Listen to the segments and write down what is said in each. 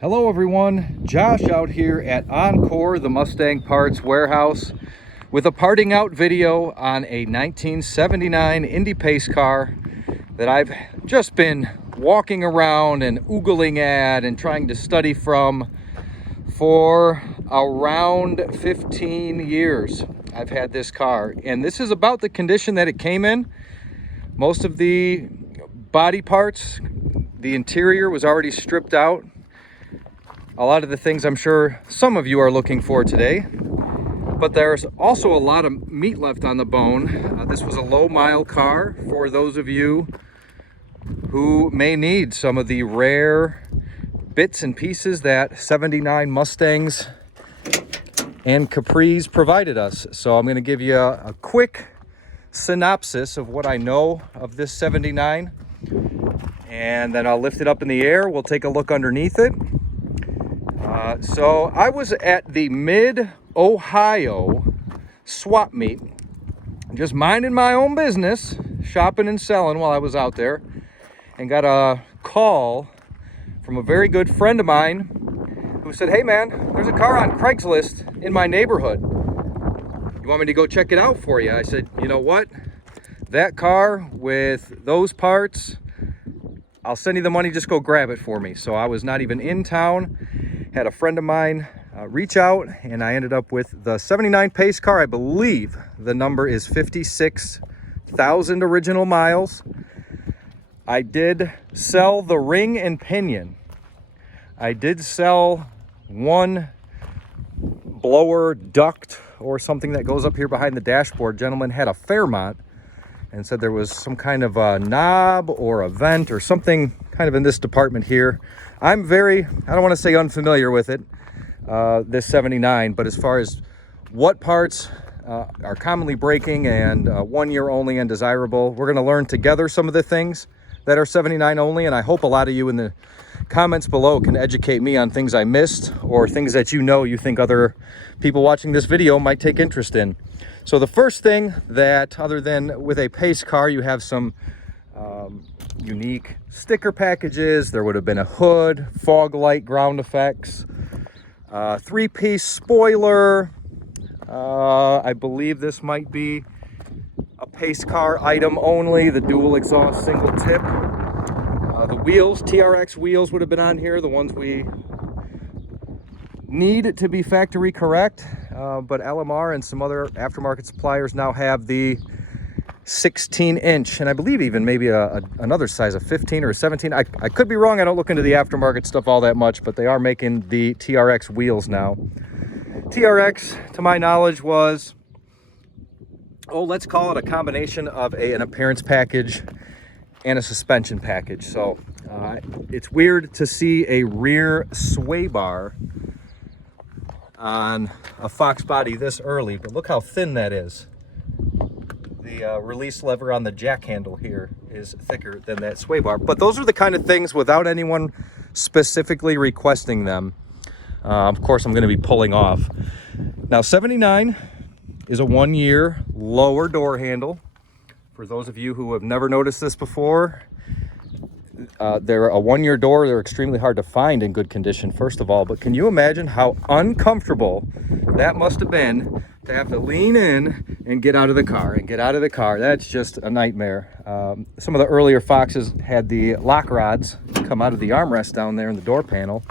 Hello everyone, Josh out here at Encore, the Mustang Parts Warehouse, with a parting out video on a 1979 Indy Pace car that I've just been walking around and oogling at and trying to study from for around 15 years. I've had this car, and this is about the condition that it came in. Most of the body parts, the interior was already stripped out. A lot of the things I'm sure some of you are looking for today, but there's also a lot of meat left on the bone. This was a low mile car for those of you who may need some of the rare bits and pieces that 79 Mustangs and Capris provided us. So I'm going to give you a quick synopsis of what I know of this 79, and then I'll lift it up in the air. We'll take a look underneath it. So I was at the Mid-Ohio swap meet, just minding my own business, shopping and selling while I was out there, and got a call from a very good friend of mine who said, "Hey man, there's a car on Craigslist in my neighborhood. You want me to go check it out for you?" I said, "You know what? That car with those parts, I'll send you the money, just go grab it for me." So I was not even in town. Had a friend of mine reach out, and I ended up with the 79 Pace car. I believe the number is 56,000 original miles. I did sell the ring and pinion. I did sell one blower duct or something that goes up here behind the dashboard. Gentleman had a Fairmont and said there was some kind of a knob or a vent or something kind of in this department here. I'm I don't want to say unfamiliar with it, this 79, but as far as what parts are commonly breaking and 1 year only and desirable, we're going to learn together some of the things that are 79 only, and I hope a lot of you in the comments below can educate me on things I missed or things that you think other people watching this video might take interest in. So the first thing that, other than with a Pace car, you have some unique sticker packages. There would have been a hood, fog light, ground effects, three-piece spoiler. I believe this might be a Pace car item only, the dual exhaust single tip. The wheels, TRX wheels would have been on here, the ones we need to be factory correct, but LMR and some other aftermarket suppliers now have the 16-inch, and I believe even maybe another size, a 15 or a 17. I could be wrong. I don't look into the aftermarket stuff all that much, but they are making the TRX wheels now. TRX, to my knowledge, was, let's call it a combination of an appearance package and a suspension package. So it's weird to see a rear sway bar on a Foxbody this early, but look how thin that is. The release lever on the jack handle here is thicker than that sway bar. But those are the kind of things, without anyone specifically requesting them, of course I'm going to be pulling off. Now 79 is a 1 year lower door handle. For those of you who have never noticed this before, they're a 1 year door. They're extremely hard to find in good condition, first of all, but can you imagine how uncomfortable that must have been to have to lean in and get out of the car? That's just a nightmare. Some of the earlier Foxes had the lock rods come out of the armrest down there in the door panel.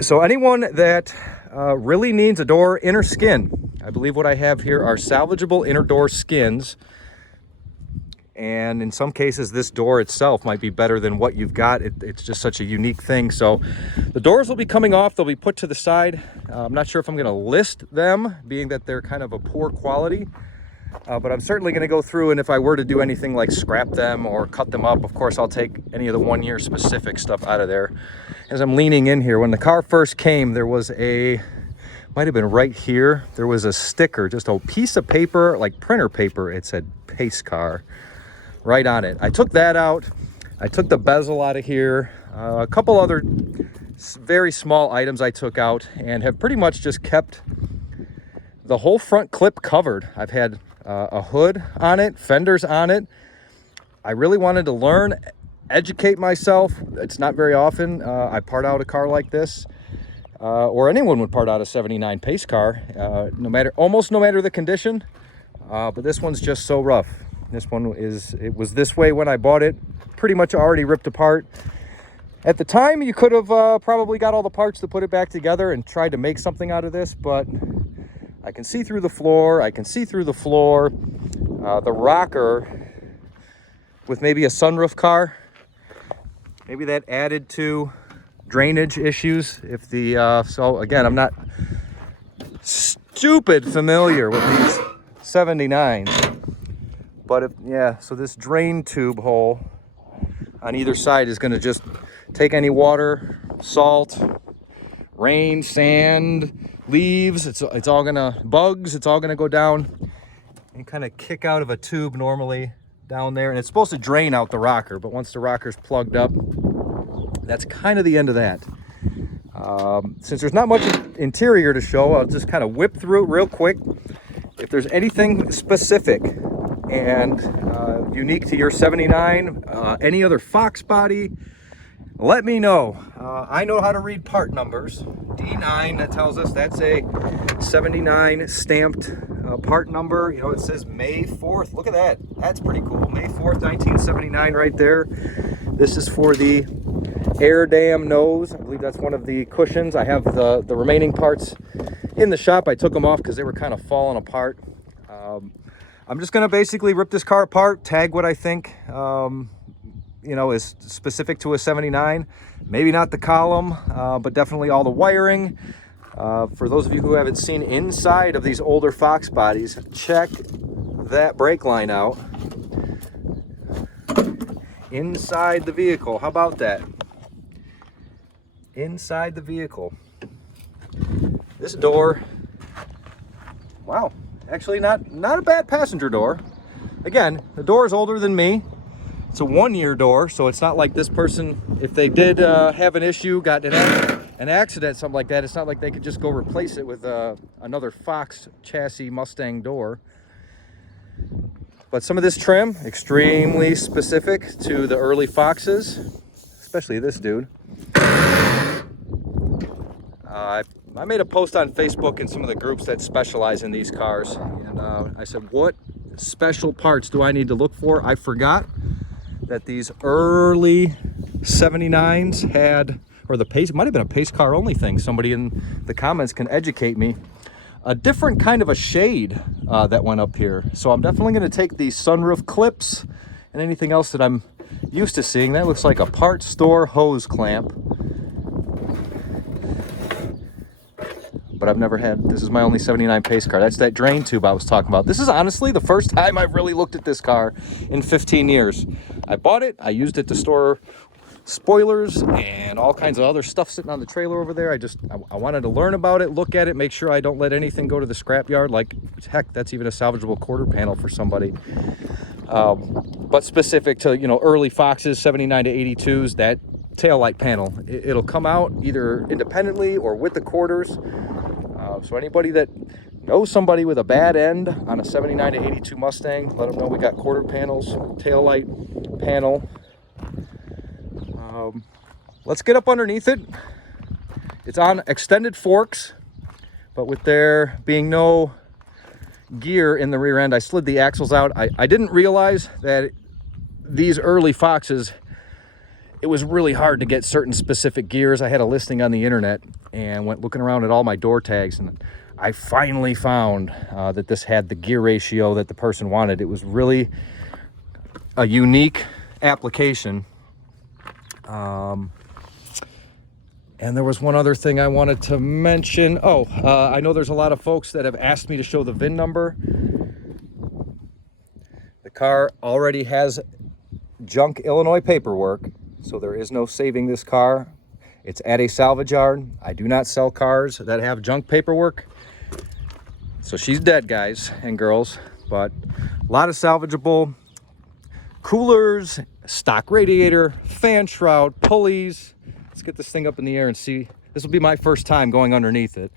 So anyone that really needs a door inner skin, I believe what I have here are salvageable inner door skins. And in some cases, this door itself might be better than what you've got. It's just such a unique thing. So the doors will be coming off. They'll be put to the side. I'm not sure if I'm going to list them, being that they're kind of a poor quality. But I'm certainly going to go through, and if I were to do anything like scrap them or cut them up, of course, I'll take any of the 1 year specific stuff out of there. As I'm leaning in here, when the car first came, there was might have been right here, there was a sticker, just a piece of paper, like printer paper. It said Pace car right on it. I took that out. I took the bezel out of here. A couple other very small items I took out, and have pretty much just kept the whole front clip covered. I've had a hood on it, fenders on it. I really wanted to learn educate myself. It's not very often I part out a car like this, or anyone would part out a 79 pace car, almost no matter the condition. But this one's just so rough. This one it was this way when I bought it, pretty much already ripped apart. At the time, you could have probably got all the parts to put it back together and tried to make something out of this, but I can see through the floor. I can see through the floor. The rocker, with maybe a sunroof car, maybe that added to drainage issues. If the so again, I'm not stupid familiar with these 79s, but if, yeah, so this drain tube hole on either side is going to just take any water, salt, rain, sand, leaves, it's all gonna, bugs, it's all gonna go down and kind of kick out of a tube normally down there, and it's supposed to drain out the rocker, but once the rocker's plugged up, that's kind of the end of that. Since there's not much interior to show, I'll just kind of whip through it real quick. If there's anything specific and unique to your 79, any other Foxbody, let me know. I know how to read part numbers. D9, that tells us that's a 79 stamped part number. You know, it says May 4th. Look at that. That's pretty cool. May 4th, 1979 right there. This is for the air dam nose. I believe that's one of the cushions. I have the remaining parts in the shop. I took them off because they were kind of falling apart. I'm just going to basically rip this car apart, tag what I think you know, is specific to a 79. Maybe not the column, but definitely all the wiring. For those of you who haven't seen inside of these older Foxbodies, check that brake line out. Inside the vehicle, how about that? Inside the vehicle. This door, wow, actually not a bad passenger door. Again, the door is older than me. It's a 1-year door, so it's not like this person, if they did have an issue, got an accident, something like that, it's not like they could just go replace it with another Fox chassis Mustang door. But some of this trim, extremely specific to the early Foxes, especially this dude. I made a post on Facebook in some of the groups that specialize in these cars, and I said, what special parts do I need to look for? I forgot that these early 79s had, or the pace, it might have been a pace car only thing. Somebody in the comments can educate me. A different kind of a shade that went up here. So I'm definitely going to take these sunroof clips and anything else that I'm used to seeing. That looks like a parts store hose clamp. But I've never had, this is my only 79 pace car. That's that drain tube I was talking about. This is honestly the first time I've really looked at this car in 15 years. I bought it, I used it to store spoilers and all kinds of other stuff sitting on the trailer over there. I wanted to learn about it, look at it, make sure I don't let anything go to the scrapyard. Like, heck, that's even a salvageable quarter panel for somebody. But specific to, you know, early Foxes, 79 to 82s, that taillight panel, it'll come out either independently or with the quarters. So anybody that knows somebody with a bad end on a 79 to 82 Mustang, let them know we got quarter panels, taillight panel. Let's get up underneath it. It's on extended forks, but with there being no gear in the rear end, I slid the axles out. I didn't realize that these early Foxes, it was really hard to get certain specific gears. I had a listing on the internet and went looking around at all my door tags, and I finally found that this had the gear ratio that the person wanted. It was really a unique application. And there was one other thing I wanted to mention. I know there's a lot of folks that have asked me to show the VIN number. The car already has junk Illinois paperwork, so there is no saving this car. It's at a salvage yard. I do not sell cars that have junk paperwork. So she's dead, guys and girls, but a lot of salvageable coolers, stock radiator, fan shroud, pulleys. Let's get this thing up in the air and see. This will be my first time going underneath it.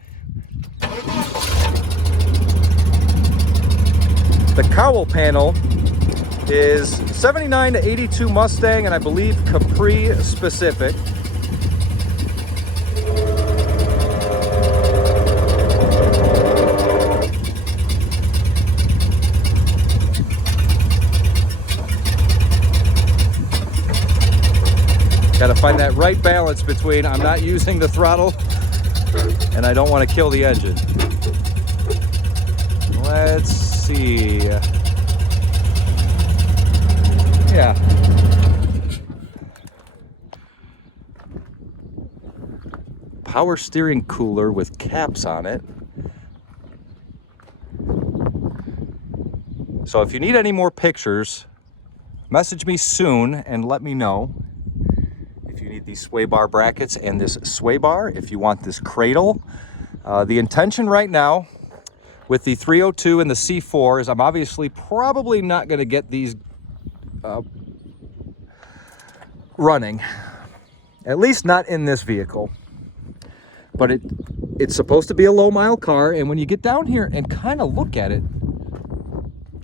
The cowl panel is 79 to 82 Mustang, and I believe Capri specific. Got to find that right balance between I'm not using the throttle and I don't want to kill the engine. Let's see. Yeah. Power steering cooler with caps on it. So if you need any more pictures, message me soon and let me know. If you need these sway bar brackets and this sway bar, if you want this cradle. The intention right now with the 302 and the C4 is I'm obviously probably not going to get these running, at least not in this vehicle. But it's supposed to be a low mile car, and when you get down here and kind of look at it,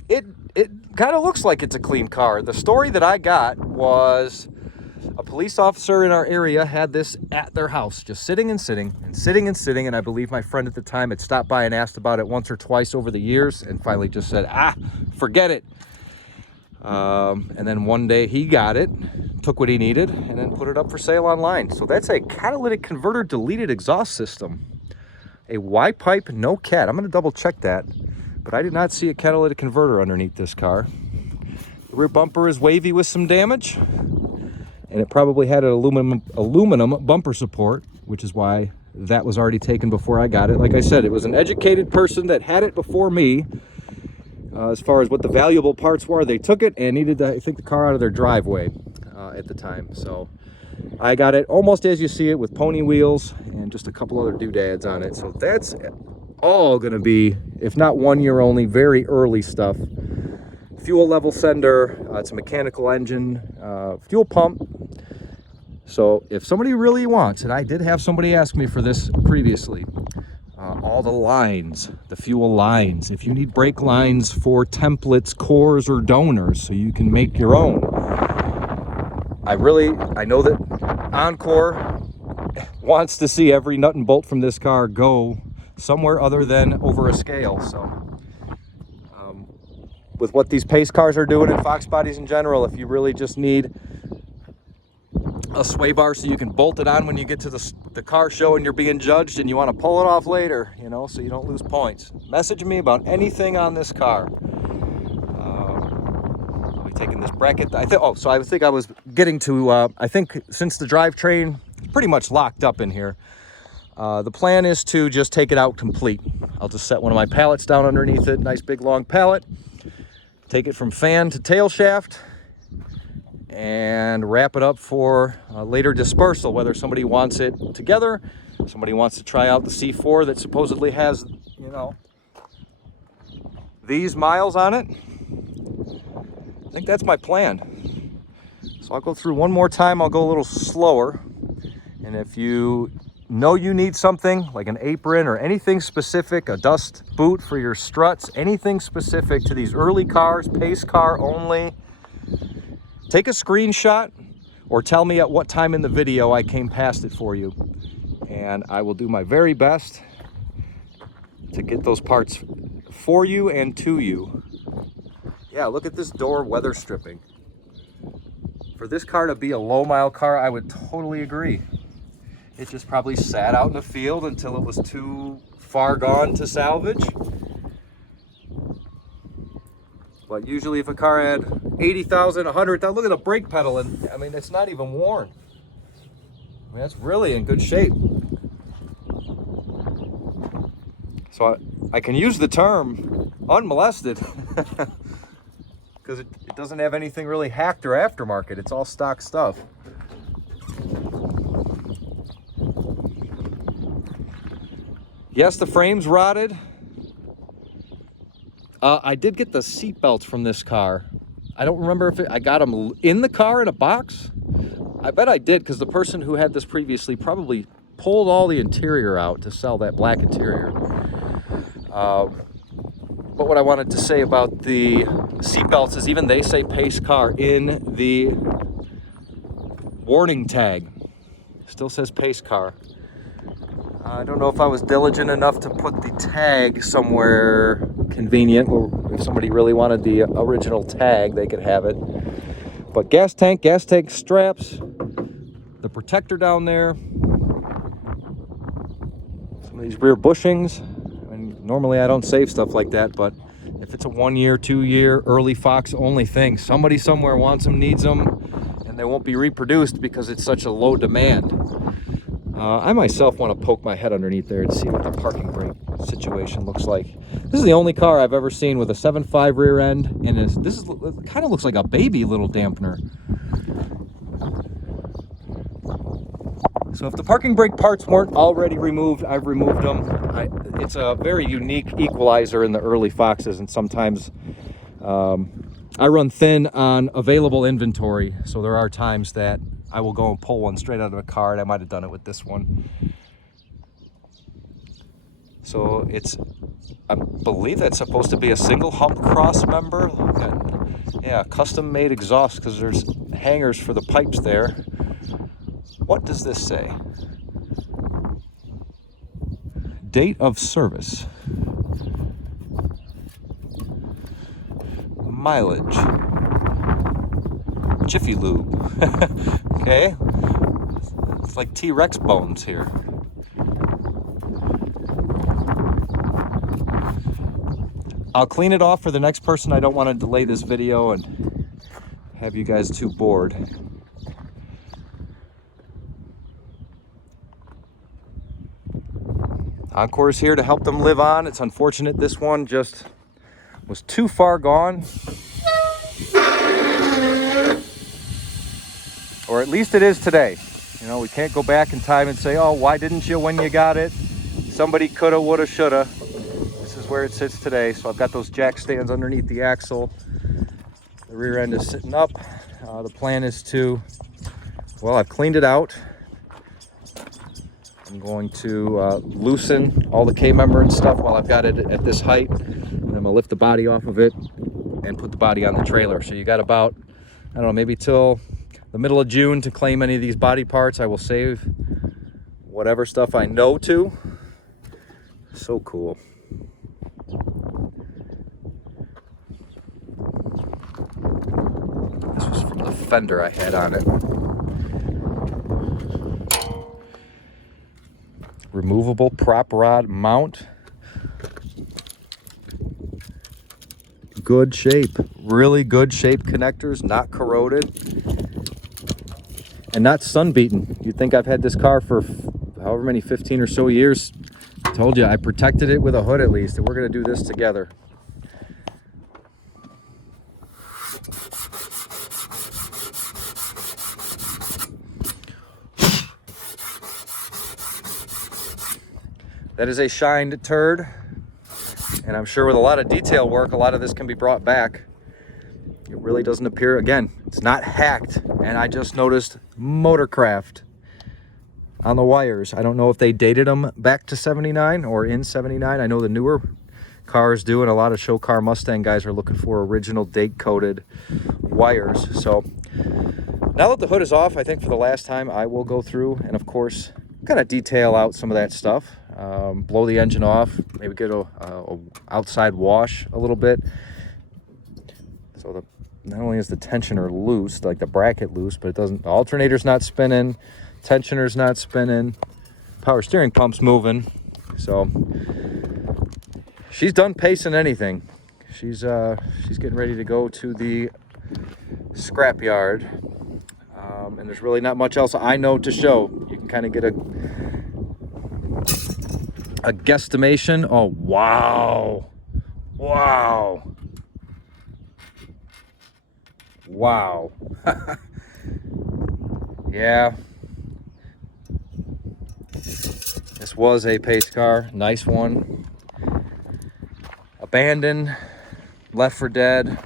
it kind of looks like it's a clean car. The story that I got was a police officer in our area had this at their house, just sitting and sitting and sitting and sitting. And I believe my friend at the time had stopped by and asked about it once or twice over the years and finally just said, forget it. And then one day he got it, took what he needed, and then put it up for sale online. So that's a catalytic converter deleted exhaust system. A Y-pipe, no cat. I'm going to double check that, but I did not see a catalytic converter underneath this car. The rear bumper is wavy with some damage, and it probably had an aluminum bumper support, which is why that was already taken before I got it. Like I said, it was an educated person that had it before me. As far as what the valuable parts were, they took it and needed to take the car out of their driveway at the time. So I got it almost as you see it, with pony wheels and just a couple other doodads on it. So that's all going to be, if not 1 year only, very early stuff. Fuel level sender, it's a mechanical engine, fuel pump. So if somebody really wants, and I did have somebody ask me for this previously, all the lines, the fuel lines, if you need brake lines for templates, cores, or donors, so you can make your own. I know that Encore wants to see every nut and bolt from this car go somewhere other than over a scale. So with what these pace cars are doing and Fox bodies in general, if you really just need a sway bar so you can bolt it on when you get to the car show and you're being judged and you want to pull it off later, you know, so you don't lose points, message me about anything on this car. I'll be taking this bracket. I think I was getting to, I think since the drivetrain is pretty much locked up in here, the plan is to just take it out complete. I'll just set one of my pallets down underneath it, nice big long pallet, take it from fan to tail shaft, and wrap it up for later dispersal, whether somebody wants it together, somebody wants to try out the C4 that supposedly has, you know, these miles on it. I think that's my plan. So I'll go through one more time. I'll go a little slower. And if you know you need something like an apron or anything specific, a dust boot for your struts, anything specific to these early cars, pace car only, take a screenshot or tell me at what time in the video I came past it for you, and I will do my very best to get those parts for you and to you. Yeah, look at this door weather stripping. For this car to be a low mile car, I would totally agree. It just probably sat out in the field until it was too far gone to salvage. But usually if a car had 80,000, 100,000, look at the brake pedal, and I mean, it's not even worn. I mean, that's really in good shape. So I can use the term unmolested because it doesn't have anything really hacked or aftermarket. It's all stock stuff. Yes, the frame's rotted. I did get the seat belts from this car. I don't remember if I got them in the car in a box. I bet I did, because the person who had this previously probably pulled all the interior out to sell that black interior. But what I wanted to say about the seatbelts is even they say pace car in the warning tag. Still says pace car. I don't know if I was diligent enough to put the tag somewhere convenient, or if somebody really wanted the original tag, they could have it. But gas tank straps, the protector down there, some of these rear bushings. I mean, normally I don't save stuff like that, but if it's a 1 year, 2 year, early Fox only thing, somebody somewhere wants them, needs them, and they won't be reproduced because it's such a low demand. I myself want to poke my head underneath there and see what the parking brake situation looks like. This is the only car I've ever seen with a 7.5 rear end, and this kind of looks like a baby little dampener. So if the parking brake parts weren't already removed, I've removed them. It's a very unique equalizer in the early Foxes, and sometimes I run thin on available inventory, so there are times that I will go and pull one straight out of a car, and I might have done it with this one. So I believe that's supposed to be a single hump cross member. Yeah, custom made exhaust, because there's hangers for the pipes there. What does this say? Date of service. Mileage. Jiffy Lube. Okay. It's like T-Rex bones here. I'll clean it off for the next person. I don't want to delay this video and have you guys too bored. Encore is here to help them live on. It's unfortunate this one just was too far gone. Or at least it is today. You know, we can't go back in time and say, oh, why didn't you when you got it? Somebody coulda, woulda, shoulda. This is where it sits today. So I've got those jack stands underneath the axle. The rear end is sitting up. The plan is to, well, I've cleaned it out. I'm going to loosen all the K-member and stuff while I've got it at this height. And I'm gonna lift the body off of it and put the body on the trailer. So you got about, I don't know, maybe till the middle of June to claim any of these body parts. I will save whatever stuff I know to. So cool. This was from the fender I had on it. Removable prop rod mount. Good shape, really good shape connectors, not corroded and not sun beaten. You'd think I've had this car for however many 15 or so years. I told you I protected it with a hood at least, and we're going to do this together. That is a shined turd, and I'm sure with a lot of detail work, a lot of this can be brought back. It really doesn't appear, again, it's not hacked, and I just noticed Motorcraft on the wires. I don't know if they dated them back to 79 or in 79. I know the newer cars do, and a lot of show car Mustang guys are looking for original date-coated wires. So now that the hood is off, I think for the last time, I will go through and, of course, kind of detail out some of that stuff. Blow the engine off, maybe get a outside wash a little bit. So not only is the tensioner loose, like the bracket loose, but it doesn't, the alternator's not spinning, tensioner's not spinning, power steering pump's moving. So she's done pacing anything. She's getting ready to go to the scrap yard. And there's really not much else I know to show. You can kind of get a guesstimation. Oh, wow. Wow. Wow. Yeah. This was a pace car. Nice one. Abandoned. Left for dead.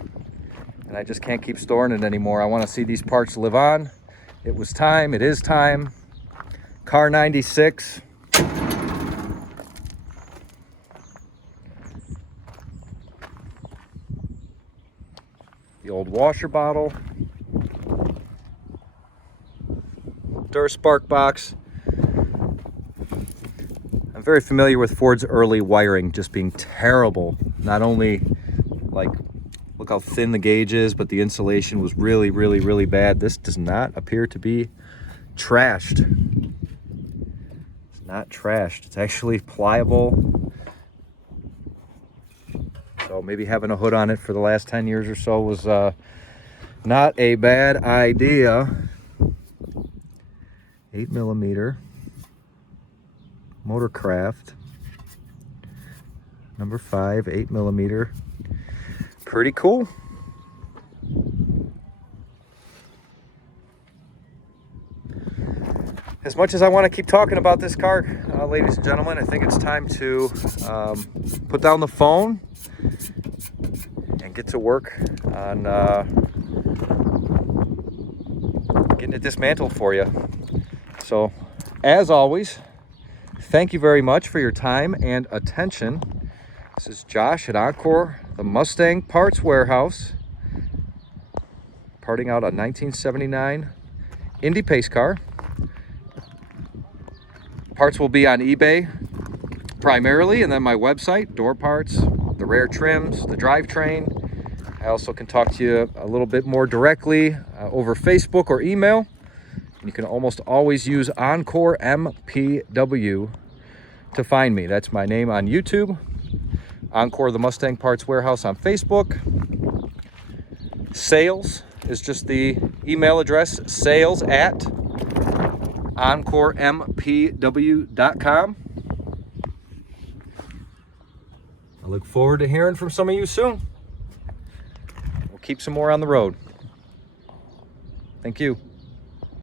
And I just can't keep storing it anymore. I want to see these parts live on. It was time. It is time. Car 96. the old washer bottle, Spark box. I'm very familiar with Ford's early wiring just being terrible. Not only like, look how thin the gauge is, but the insulation was really, really, really bad. This does not appear to be trashed. It's not trashed. It's actually pliable. So maybe having a hood on it for the last 10 years or so was not a bad idea. 8mm Motorcraft number 5, 8mm. Pretty cool. As much as I want to keep talking about this car, ladies and gentlemen, I think it's time to put down the phone and get to work on getting it dismantled for you. So, as always, thank you very much for your time and attention. This is Josh at Encore, the Mustang Parts Warehouse, parting out a 1979 Indy pace car. Parts will be on eBay primarily, and then my website, door parts, the rare trims, the drivetrain. I also can talk to you a little bit more directly over Facebook or email. You can almost always use Encore MPW to find me. That's my name on YouTube. Encore the Mustang Parts Warehouse on Facebook. Sales is just the email address, sales@EncoreMPW.com. I look forward to hearing from some of you soon. We'll keep some more on the road. Thank you.